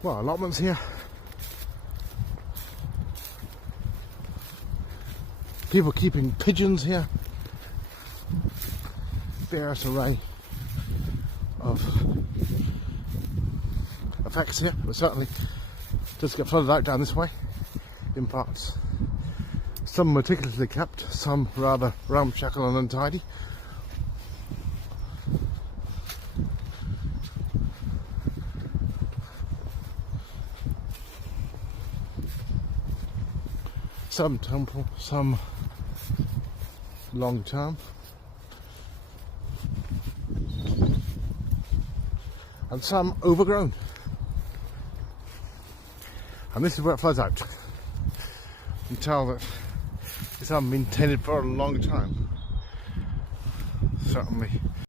Well, allotments here. People keeping pigeons here. Various array of effects here, but certainly does get flooded out down this way in parts. Some meticulously kept, some rather ramshackle and untidy. Some temple, some long term, and some overgrown. And this is where it floods out. You can tell that this hasn't been tended for a long time. Certainly